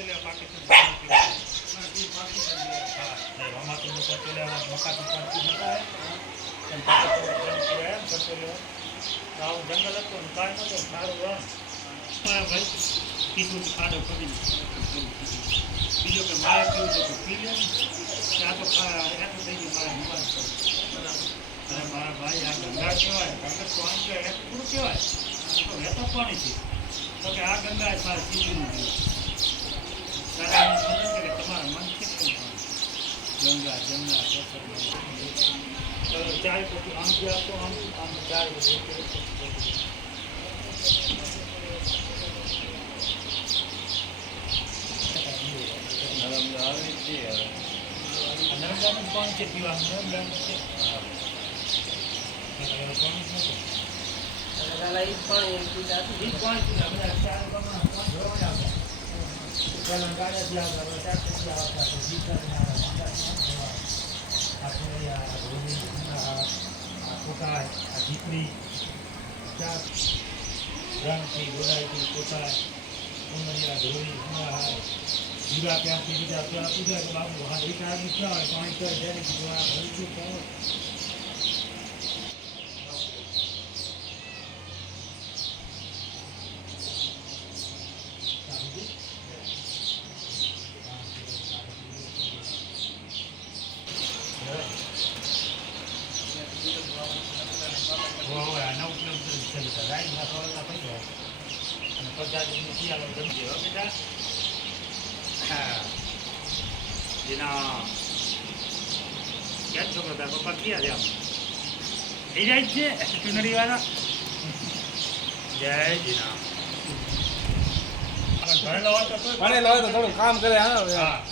Australia Pakistan જંગલ હતું કાંઈ નતો સારું રણ કીધું કે ખાડો પડી કે મારે કહ્યું તો પીજો ત્યાં તો એટલું થઈ ગયું, મારા મોબાઈલ અને મારા ભાઈ આ ગંગા કહેવાય ગંગા તો આમ કહેવાય. એટલું તો પાણી છે? આ ગંગા મારા સીધું ચાર પછી આમ ગયા તો આમ આમ ચાર પછી એક એક પછી એક. આ નર્મદાનું પાણી છે પીવાનું નર્મદાનું છે નર્મદાનું પાણી જ નહોતું. ઈ પાણી પીધા બધા ચાર ગામના પાણી ધોવાઈ આવતા. પહેલા ગાડાથી આવતા, હવે ટ્રેક્ટરથી આવતા, પછી જીપડાથી આવતા, મંડાથી આવતા. કોળિયા, આ દીકરી ચાર રંગથી, ગોરાઈથી, કોટાય, ઉમરિયા, ધોરી, ઉમરાહાર, જીવા ક્યાંથી બીજા ત્યાં પૂછ્યા કે બાપુ હા એક આગળ ક્યાં હોય પાણી ક્યાં? ત્યારે કીધું આ ભરી ગયું કોણ? હોય, આના ઉપલબ્ધ છે બધા. લાઈનમાં થોડા થઈ જાય. અને પચાસ દિવસની શિયાળો જમજે, હો બેટા? હા. જીના. છોકરો તારા પપ્પા ક્યાં છે આમ? થઈ જાય જ છે ચુનરીવાળા? જય જીના. ભણેલો હોય તો તોય ભણેલો હોય તો થોડું કામ કરે હા